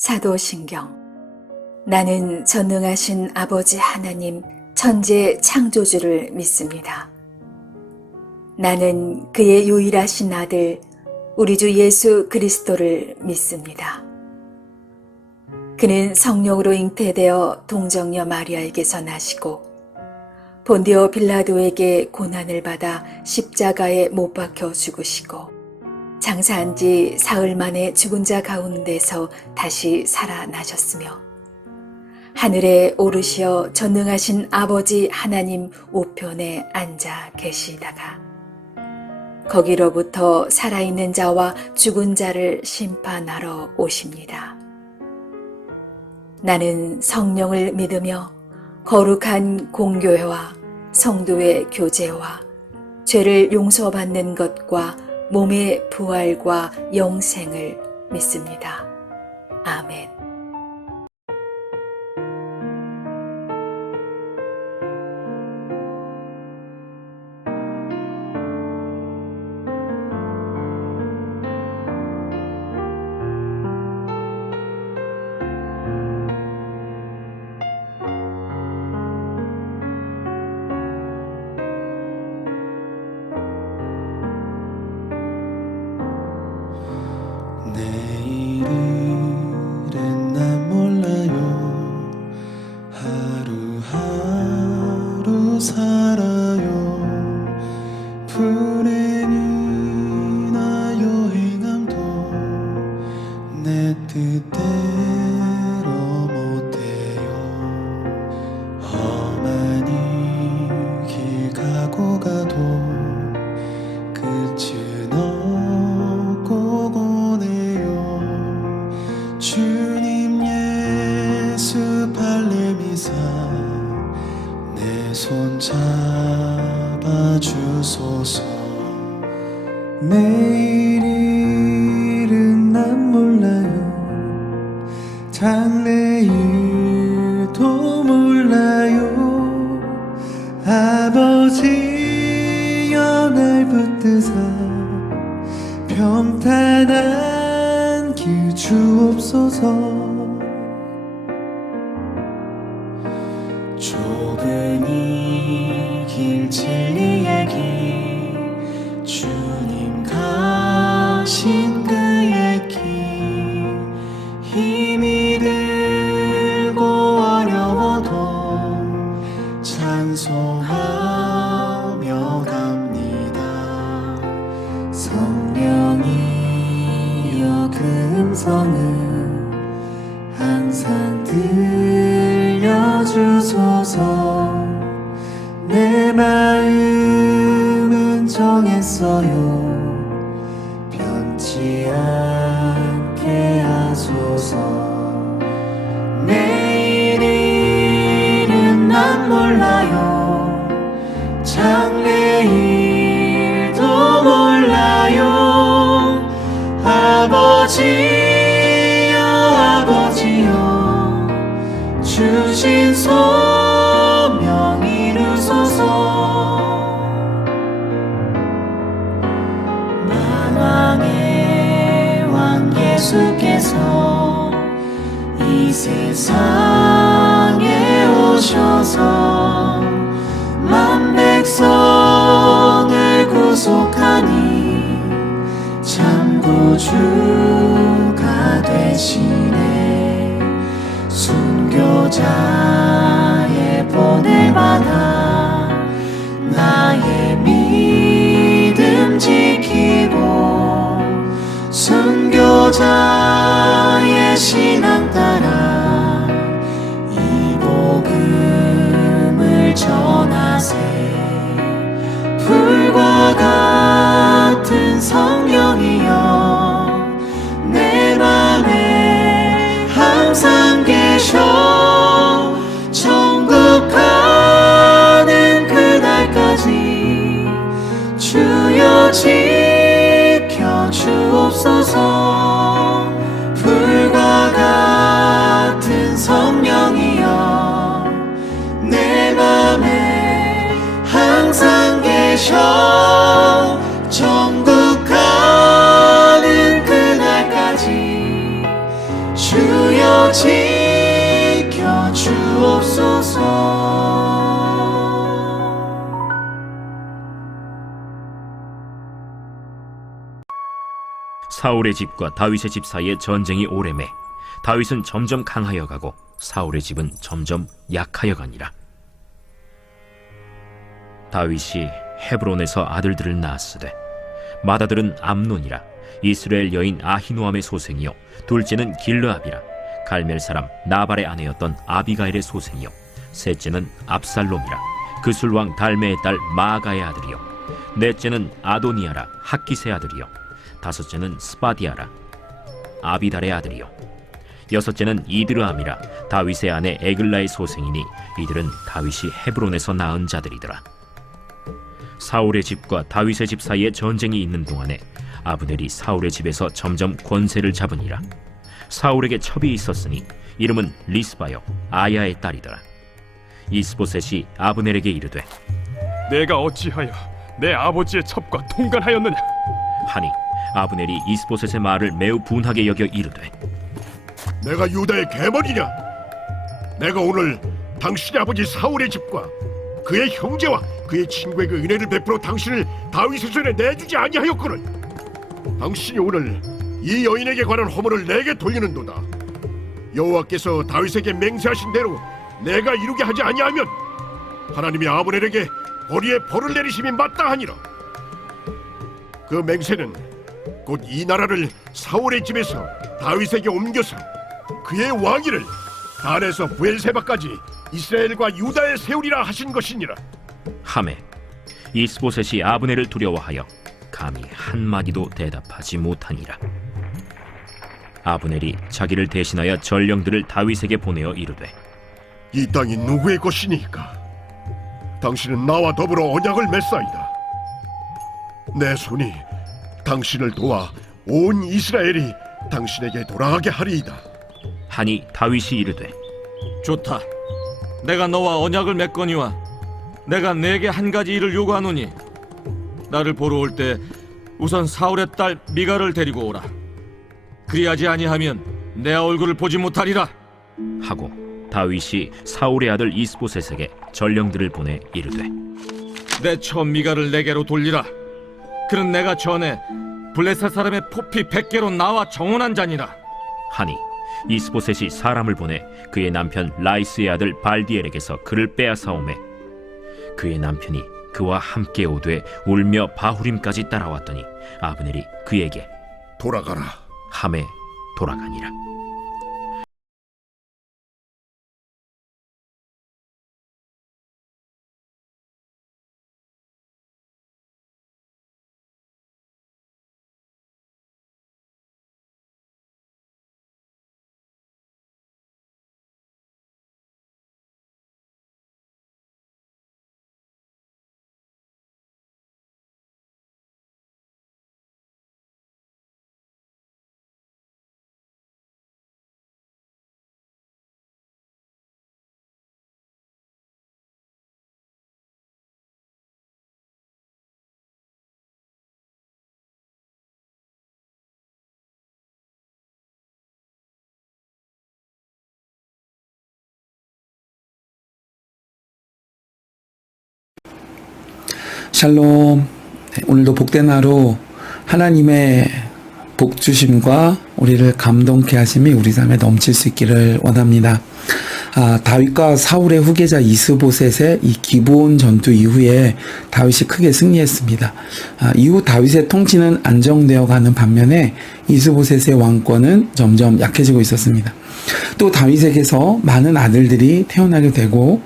사도신경. 나는 전능하신 아버지 하나님 천재 창조주를 믿습니다. 나는 그의 유일하신 아들 우리 주 예수 그리스도를 믿습니다. 그는 성령으로 잉태되어 동정녀 마리아에게서 나시고 본디오 빌라도에게 고난을 받아 십자가에 못 박혀 죽으시고 장사한 지 사흘 만에 죽은 자 가운데서 다시 살아나셨으며 하늘에 오르시어 전능하신 아버지 하나님 우편에 앉아 계시다가 거기로부터 살아있는 자와 죽은 자를 심판하러 오십니다. 나는 성령을 믿으며 거룩한 공교회와 성도의 교제와 죄를 용서받는 것과 몸의 부활과 영생을 믿습니다. 아멘. 내일은 난 몰라요. 하루하루 살아요. 불행이나 여행함도 내 뜻대로 못해요. 험한 이 길 가고 가도 끝은 없고 고네요. 주님 예수 발레미사 내 손 잡아주소서. 내일은 난 몰라요. 장래일도 몰라요. 아버지여 날 붙드사 평탄한 길 주옵소서. 좁은 이 길 진리의 길 주님 가신 그의 길 힘이 들고 어려워도 찬송하며 갑니다. 성령이여 그 음성을 항상 들려주소서. 내 마음은 정했어요. 변치 않게 하소서. 내일은 난 몰라요. 장래일도 몰라요. 아버지여 아버지여 주신 소명 이루소서. 만왕의 왕 예수께서 이 세상에 오셔서 만 백성을 구속하니 참 구주가 되시네. 순교자의 본을 받아 나의 믿음 지키고 순교자의 신앙 따라 이 복음을 전하세. 불과 같은 성령이여 내 맘에 항상 계셔. 천국 가는 그날까지 주여 지켜 주옵소서. 불과 같은 성령이여 내 맘에 항상 계셔. 천국 가는 그날까지 주여 지켜 주옵소서. 사울의 집과 다윗의 집 사이에 전쟁이 오래매 다윗은 점점 강하여 가고 사울의 집은 점점 약하여 가니라. 다윗이 헤브론에서 아들들을 낳았으되 맏아들은 암논이라 이스라엘 여인 아히노암의 소생이요 둘째는 길르압이라 갈멜 사람 나발의 아내였던 아비가일의 소생이요 셋째는 압살롬이라 그술왕 달메의 딸 마아가의 아들이요 넷째는 아도니아라 학기스의 아들이요 다섯째는 스바디아라 아비달의 아들이요 여섯째는 이드르암이라 다윗의 아내 에글라의 소생이니 이들은 다윗이 헤브론에서 낳은 자들이더라. 사울의 집과 다윗의 집 사이에 전쟁이 있는 동안에 아브넬이 사울의 집에서 점점 권세를 잡으니라. 사울에게 첩이 있었으니 이름은 리스바요 아야의 딸이더라. 이스보셋이 아브넬에게 이르되 내가 어찌하여 내 아버지의 첩과 통간하였느냐 하니 아브넬이 이스보셋의 말을 매우 분하게 여겨 이르되 내가 유다의 계벌이냐? 내가 오늘 당신의 아버지 사울의 집과 그의 형제와 그의 친구에게 은혜를 베풀어 당신을 다윗의 손에 내주지 아니하였거늘. 당신이 오늘 이 여인에게 관한 허물을 내게 돌리는도다. 여호와께서 다윗에게 맹세하신 대로 내가 이루게 하지 아니하면 하나님이 아브넬에게 벌이에 벌을 내리심이 마땅하니라. 그 맹세는 곧 이 나라를 사울의 집에서 다윗에게 옮겨서 그의 왕위를 단에서 부엘세바까지 이스라엘과 유다에 세우리라 하신 것이니라. 하매 이스보셋이 아브넬을 두려워하여 감히 한마디도 대답하지 못하니라. 아브넬이 자기를 대신하여 전령들을 다윗에게 보내어 이르되 이 땅이 누구의 것이니까? 당신은 나와 더불어 언약을 맺사이다. 내 손이 당신을 도와 온 이스라엘이 당신에게 돌아가게 하리이다. 하니 다윗이 이르되 좋다. 내가 너와 언약을 맺거니와 내가 네게 한 가지 일을 요구하노니 나를 보러 올 때 우선 사울의 딸 미갈을 데리고 오라. 그리하지 아니하면 내 얼굴을 보지 못하리라 하고 다윗이 사울의 아들 이스보셋에게 전령들을 보내 이르되 내 처 미갈을 내게로 돌리라. 그는 내가 전에 블레셋 사람의 포피 100개로 나와 정언한 자니라. 하니 이스보셋이 사람을 보내 그의 남편 라이스의 아들 발디엘에게서 그를 빼앗아오매 그의 남편이 그와 함께 오되 울며 바후림까지 따라왔더니 아브넬이 그에게 돌아가라. 함에 돌아가니라. 샬롬. 오늘도 복된 하루 하나님의 복주심과 우리를 감동케 하심이 우리 삶에 넘칠 수 있기를 원합니다. 다윗과 사울의 후계자 이스보셋의 이 기브온 전투 이후에 다윗이 크게 승리했습니다. 이후 다윗의 통치는 안정되어 가는 반면에 이스보셋의 왕권은 점점 약해지고 있었습니다. 또 다윗에게서 많은 아들들이 태어나게 되고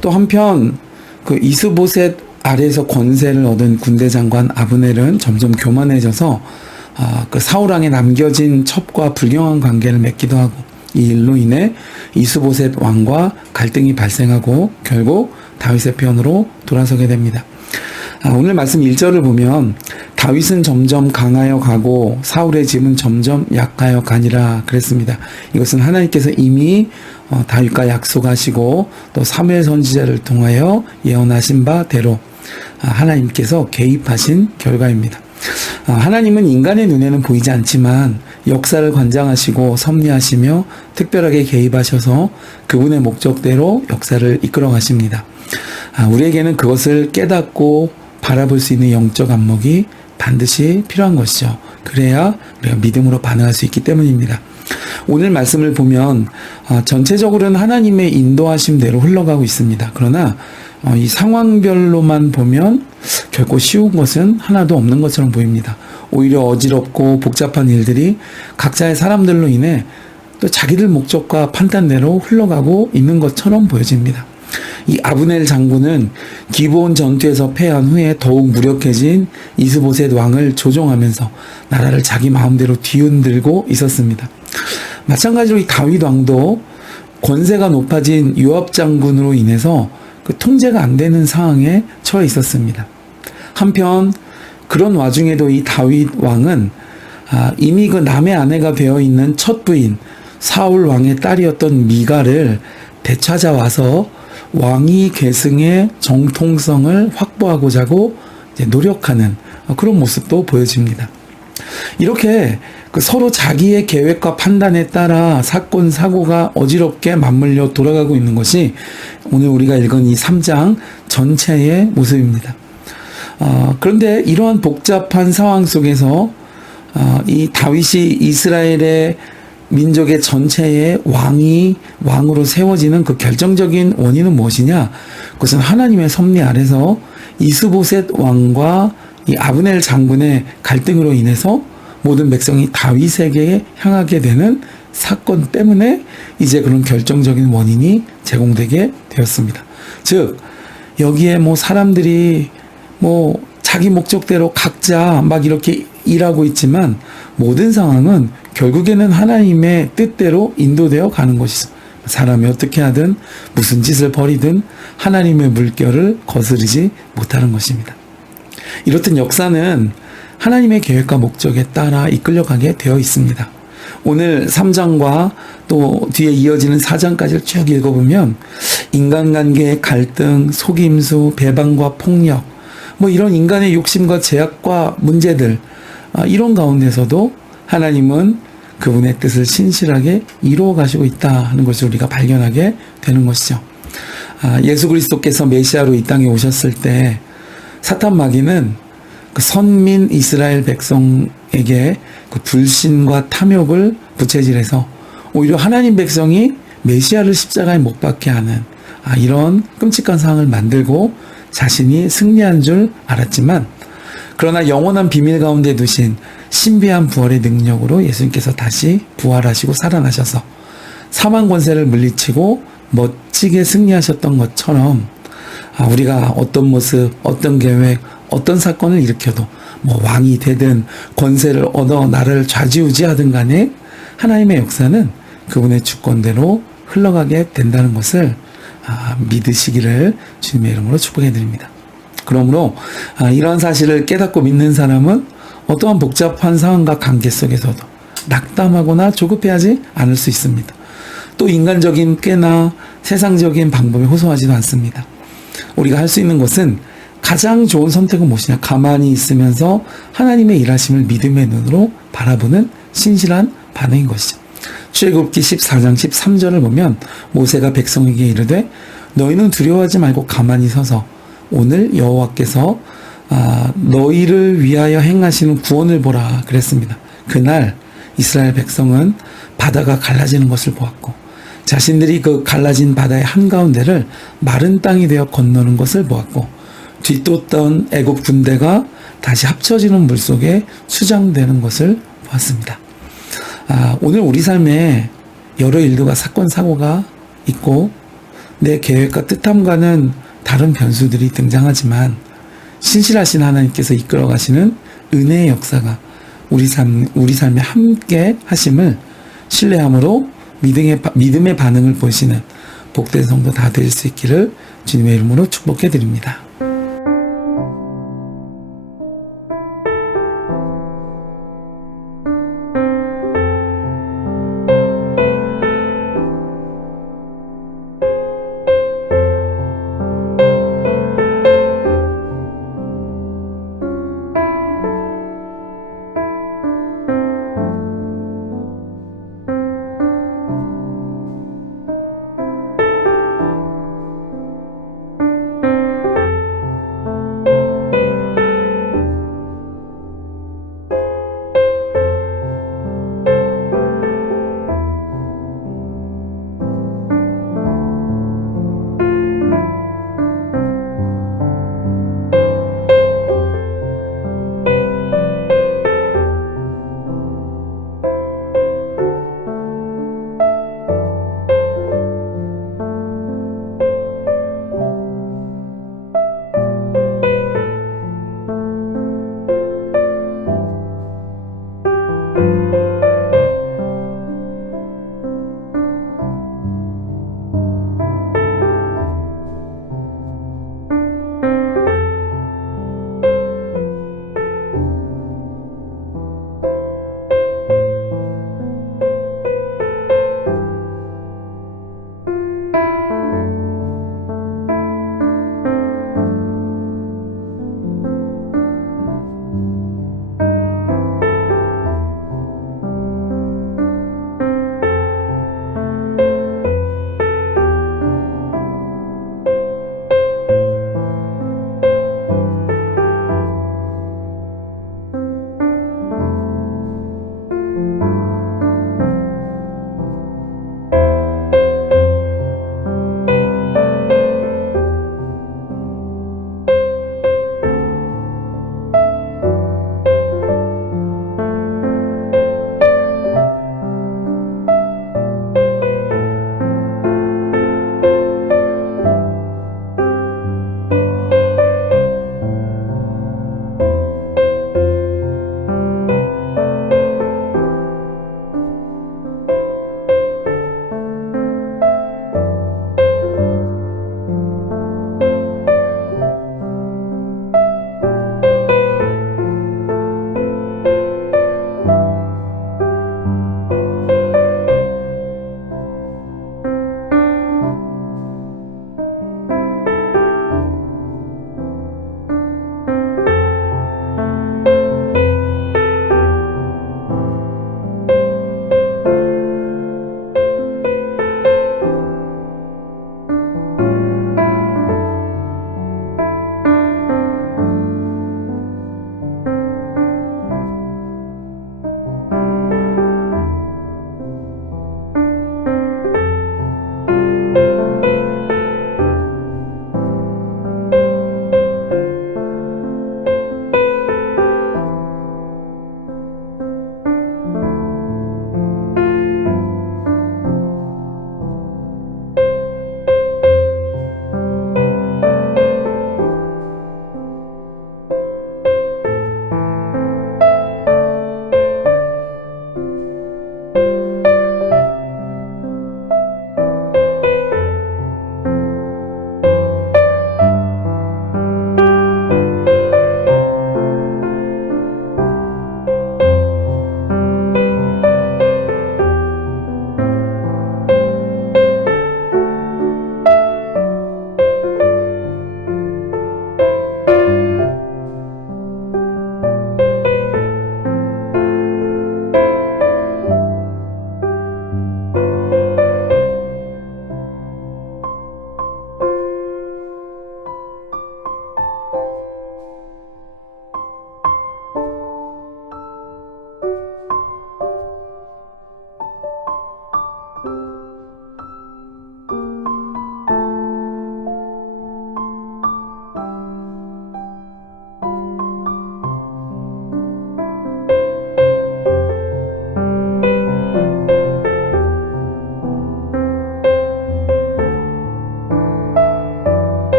또 한편 그 이스보셋 아래에서 권세를 얻은 군대 장관 아브넬은 점점 교만해져서 그 사울왕에 남겨진 첩과 불경한 관계를 맺기도 하고 이 일로 인해 이스보셋 왕과 갈등이 발생하고 결국 다윗의 편으로 돌아서게 됩니다. 오늘 말씀 1절을 보면 다윗은 점점 강하여 가고 사울의 집은 점점 약하여 가니라 그랬습니다. 이것은 하나님께서 이미 다윗과 약속하시고 또 사무엘 선지자를 통하여 예언하신 바대로 하나님께서 개입하신 결과입니다. 하나님은 인간의 눈에는 보이지 않지만 역사를 관장하시고 섭리하시며 특별하게 개입하셔서 그분의 목적대로 역사를 이끌어 가십니다. 우리에게는 그것을 깨닫고 바라볼 수 있는 영적 안목이 반드시 필요한 것이죠. 그래야 우리가 믿음으로 반응할 수 있기 때문입니다. 오늘 말씀을 보면 전체적으로는 하나님의 인도하심대로 흘러가고 있습니다. 그러나 이 상황별로만 보면 결코 쉬운 것은 하나도 없는 것처럼 보입니다. 오히려 어지럽고 복잡한 일들이 각자의 사람들로 인해 또 자기들 목적과 판단대로 흘러가고 있는 것처럼 보여집니다. 이 아브넬 장군은 기브온 전투에서 패한 후에 더욱 무력해진 이스보셋 왕을 조종하면서 나라를 자기 마음대로 뒤흔들고 있었습니다. 마찬가지로 이 다윗 왕도 권세가 높아진 요압 장군으로 인해서 그 통제가 안 되는 상황에 처해 있었습니다. 한편 그런 와중에도 이 다윗 왕은 이미 그 남의 아내가 되어 있는 첫 부인 사울 왕의 딸이었던 미가를 되찾아와서 왕위 계승의 정통성을 확보하고자 하고 노력하는 그런 모습도 보여집니다. 이렇게 그 서로 자기의 계획과 판단에 따라 사건 사고가 어지럽게 맞물려 돌아가고 있는 것이 오늘 우리가 읽은 이 3장 전체의 모습입니다. 그런데 이러한 복잡한 상황 속에서 이 다윗이 이스라엘의 민족의 전체의 왕으로 세워지는 그 결정적인 원인은 무엇이냐? 그것은 하나님의 섭리 아래서 이스보셋 왕과 이 아브넬 장군의 갈등으로 인해서 모든 백성이 다윗에게 향하게 되는 사건 때문에 이제 그런 결정적인 원인이 제공되게 되었습니다. 즉 여기에 사람들이 자기 목적대로 각자 막 이렇게 일하고 있지만 모든 상황은 결국에는 하나님의 뜻대로 인도되어 가는 것이죠. 사람이 어떻게 하든 무슨 짓을 벌이든 하나님의 물결을 거스르지 못하는 것입니다. 이렇듯 역사는 하나님의 계획과 목적에 따라 이끌려가게 되어 있습니다. 오늘 3장과 또 뒤에 이어지는 4장까지를 쭉 읽어보면 인간관계의 갈등, 속임수, 배반과 폭력 이런 인간의 욕심과 제약과 문제들 이런 가운데서도 하나님은 그분의 뜻을 신실하게 이루어 가시고 있다 하는 것을 우리가 발견하게 되는 것이죠. 예수 그리스도께서 메시아로 이 땅에 오셨을 때 사탄 마귀는 그 선민 이스라엘 백성에게 그 불신과 탐욕을 부채질해서 오히려 하나님 백성이 메시아를 십자가에 못 박게 하는 이런 끔찍한 상황을 만들고 자신이 승리한 줄 알았지만 그러나 영원한 비밀 가운데 두신 신비한 부활의 능력으로 예수님께서 다시 부활하시고 살아나셔서 사망 권세를 물리치고 멋지게 승리하셨던 것처럼 우리가 어떤 모습, 어떤 계획, 어떤 사건을 일으켜도 왕이 되든 권세를 얻어 나라를 좌지우지하든 간에 하나님의 역사는 그분의 주권대로 흘러가게 된다는 것을 믿으시기를 주님의 이름으로 축복해 드립니다. 그러므로 이러한 사실을 깨닫고 믿는 사람은 어떠한 복잡한 상황과 관계 속에서도 낙담하거나 조급해하지 않을 수 있습니다. 또 인간적인 꾀나 세상적인 방법에 호소하지도 않습니다. 우리가 할 수 있는 것은 가장 좋은 선택은 무엇이냐? 가만히 있으면서 하나님의 일하심을 믿음의 눈으로 바라보는 신실한 반응인 것이죠. 출애굽기 14장 13절을 보면 모세가 백성에게 이르되 너희는 두려워하지 말고 가만히 서서 오늘 여호와께서 너희를 위하여 행하시는 구원을 보라 그랬습니다. 그날 이스라엘 백성은 바다가 갈라지는 것을 보았고 자신들이 그 갈라진 바다의 한가운데를 마른 땅이 되어 건너는 것을 보았고 뒤쫓던 애국 군대가 다시 합쳐지는 물속에 수장되는 것을 보았습니다. 오늘 우리 삶에 여러 일들과 사건 사고가 있고 내 계획과 뜻함과는 다른 변수들이 등장하지만 신실하신 하나님께서 이끌어 가시는 은혜의 역사가 우리 삶에 함께 하심을 신뢰함으로 믿음의 반응을 보시는 복된 성도 다 될 수 있기를 주님의 이름으로 축복해 드립니다.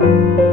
아멘.